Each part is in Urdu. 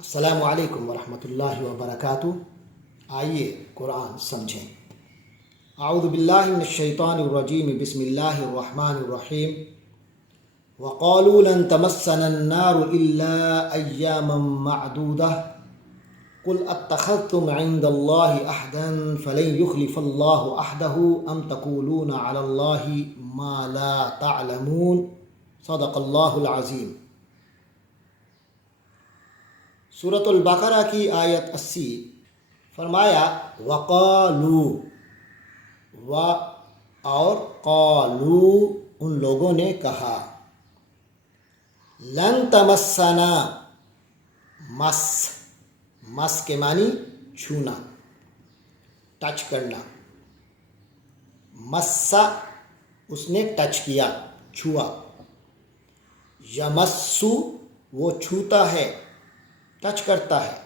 السلام علیکم ورحمۃ اللہ وبرکاتہ۔ آئیے قرآن سمجھیں۔ اعوذ باللہ من الشیطان الرجیم، بسم اللہ الرحمن الرحیم۔ وقالوا لن تمسنا النار الا ایاما معدودہ قل اتخذتم عند اللہ عہدا فلن یخلف اللہ عہدہ ام تقولون علی اللہ ما لا تعلمون۔ صدق اللہ العظیم۔ سورۃ البقرہ کی آیت 80 فرمایا وقالو، و اور قالو ان لوگوں نے کہا، لن تمسنا، مس کے معنی چھونا، ٹچ کرنا، مسا اس نے ٹچ کیا، چھوا، یمسو وہ چھوتا ہے، ٹچ کرتا ہے،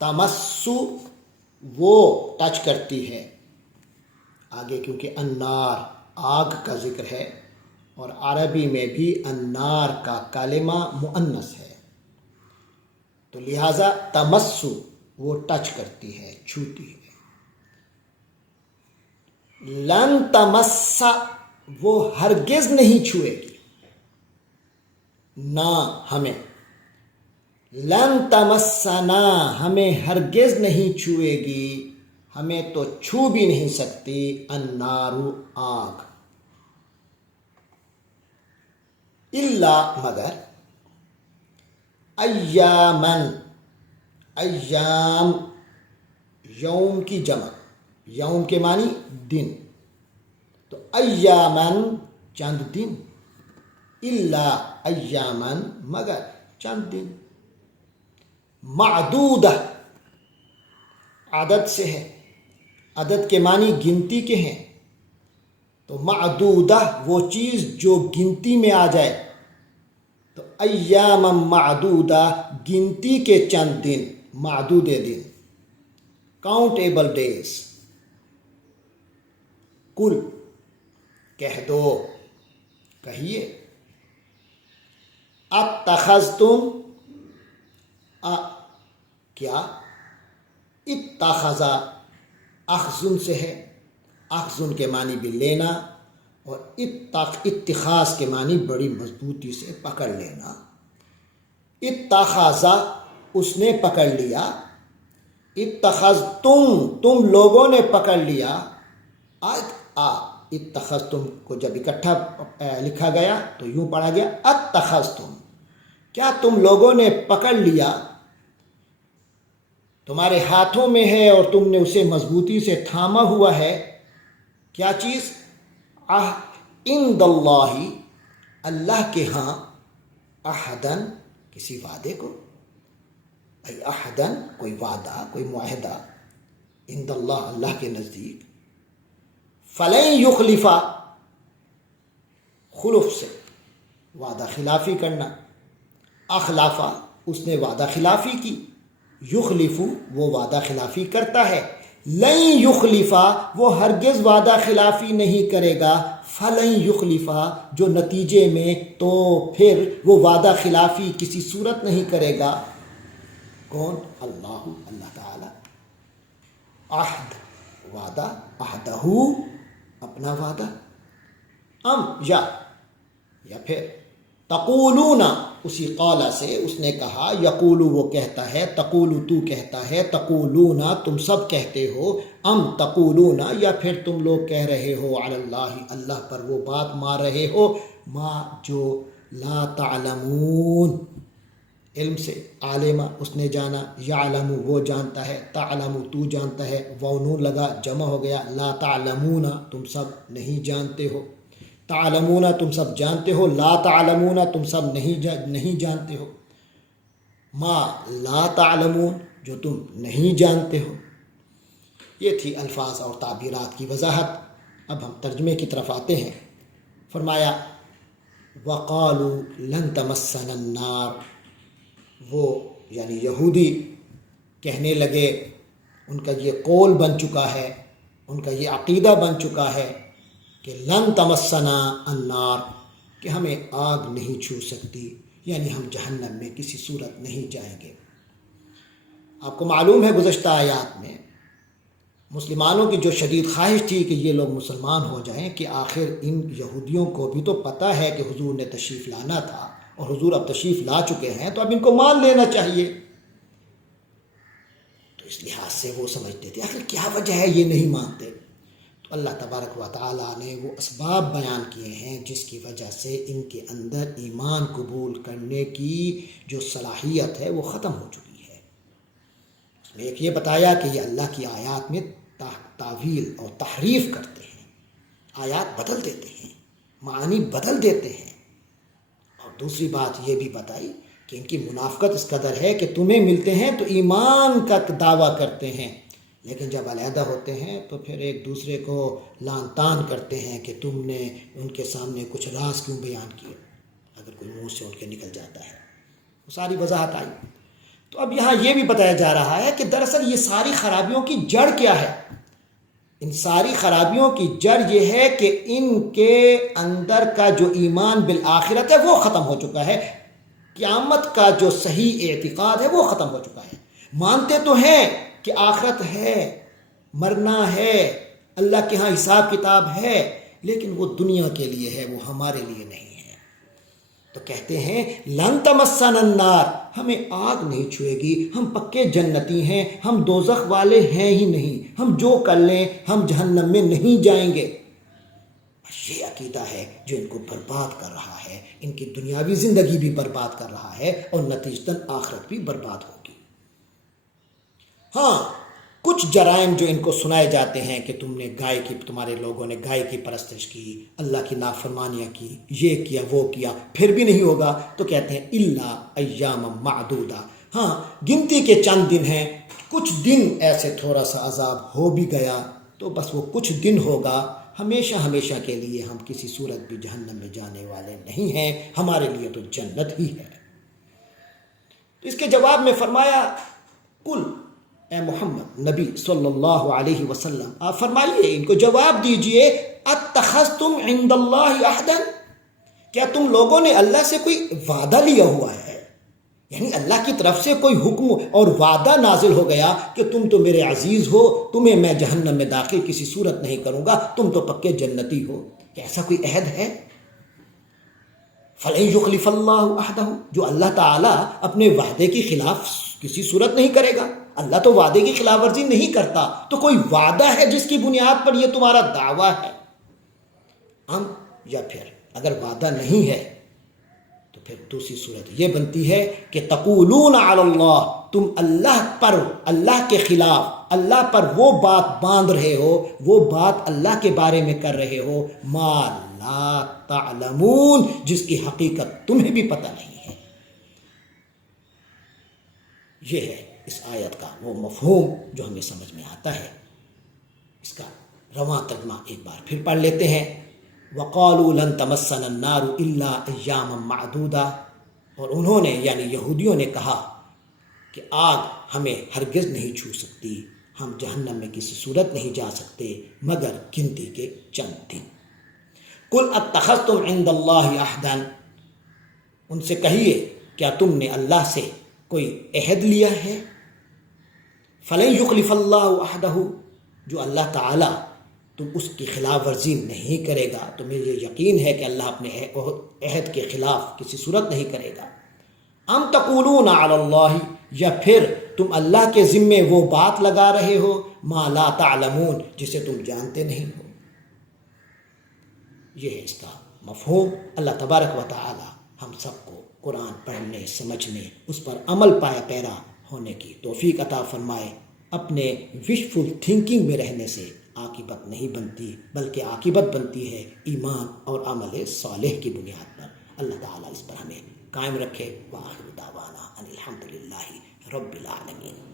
تمسو وہ ٹچ کرتی ہے۔ آگے کیونکہ النار آگ کا ذکر ہے اور عربی میں بھی النار کا کلمہ مؤنث ہے، تو لہٰذا تمسو وہ ٹچ کرتی ہے، چھوتی ہے۔ لن تمسا وہ ہرگز نہیں چھوئے گی، نہ ہمیں، لن تمسنا ہمیں ہرگز نہیں چھوئے گی، ہمیں تو چھو بھی نہیں سکتی، النار آگ، الا مگر، ایامن ایام یوم کی جمع، یوم کے معنی دن، تو ایامن چند دن، الا ایامن مگر چند دن، معدودہ عدد سے ہے، عدد کے معنی گنتی کے ہیں، تو معدودہ وہ چیز جو گنتی میں آ جائے، تو ایام معدودہ گنتی کے چند دن، معدود دن، کاؤنٹیبل ڈیز۔ کل کہہ دو، کہیے، اتخذتم کیا، اتخذا اخذن سے ہے، اخذن کے معنی بھی لینا، اور اتخاذ کے معنی بڑی مضبوطی سے پکڑ لینا۔ اتخذا اس نے پکڑ لیا، اتخذتم تم لوگوں نے پکڑ لیا، اتخذتم کو جب اکٹھا لکھا گیا تو یوں پڑھا گیا اتخذتم، کیا تم لوگوں نے پکڑ لیا، تمہارے ہاتھوں میں ہے اور تم نے اسے مضبوطی سے تھاما ہوا ہے، کیا چیز، عند اللہ اللہ کے ہاں، عہدن کسی وعدے کو، ای عہدن کوئی وعدہ، کوئی معاہدہ، عند اللہ اللہ کے نزدیک، فلن یخلفا خلف سے وعدہ خلافی کرنا، اخلافا اس نے وعدہ خلافی کی، یخلفو وہ وعدہ خلافی کرتا ہے، لن یخلفا وہ ہرگز وعدہ خلافی نہیں کرے گا، فلن یخلفا جو نتیجے میں تو پھر وہ وعدہ خلافی کسی صورت نہیں کرے گا، کون، اللہ اللہ تعالی، عہد وعدہ، عہدہ اپنا وعدہ، یا پھر تقولون اسی قالہ سے اس نے کہا، یقولو وہ کہتا ہے، تقولو تو کہتا ہے، تقولون تم سب کہتے ہو، تقولون یا پھر تم لوگ کہہ رہے ہو، علی اللہ اللہ پر وہ بات مار رہے ہو، ما جو لا تعلمون علم سے، عالمہ اس نے جانا، یعلم وہ جانتا ہے، تعلم تو جانتا ہے، نون لگا جمع ہو گیا، لا تعلمون تم سب نہیں جانتے ہو، تعلمون تم سب جانتے ہو، لا تعلمون تم سب نہیں جانتے ہو، ما لا تعلمون جو تم نہیں جانتے ہو۔ یہ تھی الفاظ اور تعبیرات کی وضاحت۔ اب ہم ترجمے کی طرف آتے ہیں۔ فرمایا وقالوا لن تمسنا النار، وہ یعنی یہودی کہنے لگے، ان کا یہ قول بن چکا ہے، ان کا یہ عقیدہ بن چکا ہے کہ لن تمسنا النار، کہ ہمیں آگ نہیں چھو سکتی، یعنی ہم جہنم میں کسی صورت نہیں جائیں گے۔ آپ کو معلوم ہے گزشتہ آیات میں مسلمانوں کی جو شدید خواہش تھی کہ یہ لوگ مسلمان ہو جائیں، کہ آخر ان یہودیوں کو بھی تو پتہ ہے کہ حضور نے تشریف لانا تھا اور حضور اب تشریف لا چکے ہیں، تو اب ان کو مان لینا چاہیے۔ تو اس لحاظ سے وہ سمجھتے تھے آخر کیا وجہ ہے یہ نہیں مانتے۔ تو اللہ تبارک و تعالیٰ نے وہ اسباب بیان کیے ہیں جس کی وجہ سے ان کے اندر ایمان قبول کرنے کی جو صلاحیت ہے وہ ختم ہو چکی ہے۔ اس میں ایک یہ بتایا کہ یہ اللہ کی آیات میں تعویل اور تحریف کرتے ہیں، آیات بدل دیتے ہیں، معانی بدل دیتے ہیں۔ اور دوسری بات یہ بھی بتائی کہ ان کی منافقت اس قدر ہے کہ تمہیں ملتے ہیں تو ایمان کا دعویٰ کرتے ہیں، لیکن جب علیحدہ ہوتے ہیں تو پھر ایک دوسرے کو لعن طعن کرتے ہیں کہ تم نے ان کے سامنے کچھ راز کیوں بیان کیے، اگر کوئی منہ سے ان کے نکل جاتا ہے۔ وہ ساری وضاحت آئی۔ تو اب یہاں یہ بھی بتایا جا رہا ہے کہ دراصل یہ ساری خرابیوں کی جڑ کیا ہے۔ ان ساری خرابیوں کی جڑ یہ ہے کہ ان کے اندر کا جو ایمان بالآخرت ہے وہ ختم ہو چکا ہے، قیامت کا جو صحیح اعتقاد ہے وہ ختم ہو چکا ہے۔ مانتے تو ہیں کہ آخرت ہے، مرنا ہے، اللہ کے ہاں حساب کتاب ہے، لیکن وہ دنیا کے لیے ہے، وہ ہمارے لیے نہیں ہے۔ تو کہتے ہیں لن تمسنا النار، ہمیں آگ نہیں چھوئے گی، ہم پکے جنتی ہیں، ہم دوزخ والے ہیں ہی نہیں، ہم جو کر لیں ہم جہنم میں نہیں جائیں گے۔ یہ عقیدہ ہے جو ان کو برباد کر رہا ہے، ان کی دنیاوی زندگی بھی برباد کر رہا ہے اور نتیجتاً آخرت بھی برباد ہوگی۔ ہاں، کچھ جرائم جو ان کو سنائے جاتے ہیں کہ تمہارے لوگوں نے گائے کی پرستش کی، اللہ کی نافرمانیاں کی، یہ کیا وہ کیا، پھر بھی نہیں ہوگا، تو کہتے ہیں الا ایام معدودہ، ہاں گنتی کے چند دن ہیں، کچھ دن ایسے تھوڑا سا عذاب ہو بھی گیا تو بس وہ کچھ دن ہوگا، ہمیشہ ہمیشہ کے لیے ہم کسی صورت بھی جہنم میں جانے والے نہیں ہیں، ہمارے لیے تو جنت ہی ہے۔ تو اس کے جواب میں فرمایا کل، اے محمد نبی صلی اللہ علیہ وسلم آپ فرمائیے، ان کو جواب دیجئے، اتخذتم عند اللہ عہدا، کیا تم لوگوں نے اللہ سے کوئی وعدہ لیا ہوا ہے؟ یعنی اللہ کی طرف سے کوئی حکم اور وعدہ نازل ہو گیا کہ تم تو میرے عزیز ہو، تمہیں میں جہنم میں داخل کسی صورت نہیں کروں گا، تم تو پکے جنتی ہو، کیا ایسا کوئی عہد ہے؟ فَلَن يُخْلِفَ اللَّهُ عَهْدَهُ، جو اللہ تعالیٰ اپنے وعدے کی خلاف کسی صورت نہیں کرے گا، اللہ تو وعدے کی خلاف ورزی نہیں کرتا، تو کوئی وعدہ ہے جس کی بنیاد پر یہ تمہارا دعویٰ ہے؟ یا پھر اگر وعدہ نہیں ہے تو پھر دوسری صورت یہ بنتی ہے کہ تقولون علی اللہ، تم اللہ پر، اللہ کے خلاف اللہ پر وہ بات باندھ رہے ہو، وہ بات اللہ کے بارے میں کر رہے ہو، ما لا تعلمون، جس کی حقیقت تمہیں بھی پتہ نہیں ہے۔ یہ ہے اس آیت کا وہ مفہوم جو ہمیں سمجھ میں آتا ہے۔ اس کا رواں ترجمہ ایک بار پھر پڑھ لیتے ہیں۔ وَقَالُوا لَن تَمَسَّنَا النَّارُ إِلَّا أَيَّامًا مَعْدُودًا، اور انہوں نے یعنی یہودیوں نے کہا کہ آگ ہمیں ہرگز نہیں چھو سکتی، ہم جہنم میں کسی صورت نہیں جا سکتے مگر گنتی کے چند دن۔ قُلْ أَتَّخَذْتُمْ عِندَ اللَّهِ عَهْدًا، ان سے کہیے کیا تم نے اللہ سے کوئی عہد لیا ہے؟ فَلَن يُخْلِفَ اللَّهُ عَهْدَهُ، جو اللہ تعالیٰ تم اس کی خلاف ورزی نہیں کرے گا، تمہیں یہ یقین ہے کہ اللہ اپنے عہد کے خلاف کسی صورت نہیں کرے گا۔ ام تقولون علی اللہ، یا پھر تم اللہ کے ذمے وہ بات لگا رہے ہو ما لا تعلمون، جسے تم جانتے نہیں ہو۔ یہ ہے اس کا مفہوم۔ اللہ تبارک و تعالی ہم سب کو قرآن پڑھنے، سمجھنے، اس پر عمل پایا پیرا ہونے کی توفیق عطا فرمائے۔ اپنے وشفل تھنکنگ میں رہنے سے عاقبت نہیں بنتی، بلکہ عاقبت بنتی ہے ایمان اور عمل صالح کی بنیاد پر۔ اللہ تعالیٰ اس پر ہمیں قائم رکھے۔ وآخر دعوانا ان الحمد للہ رب العالمین۔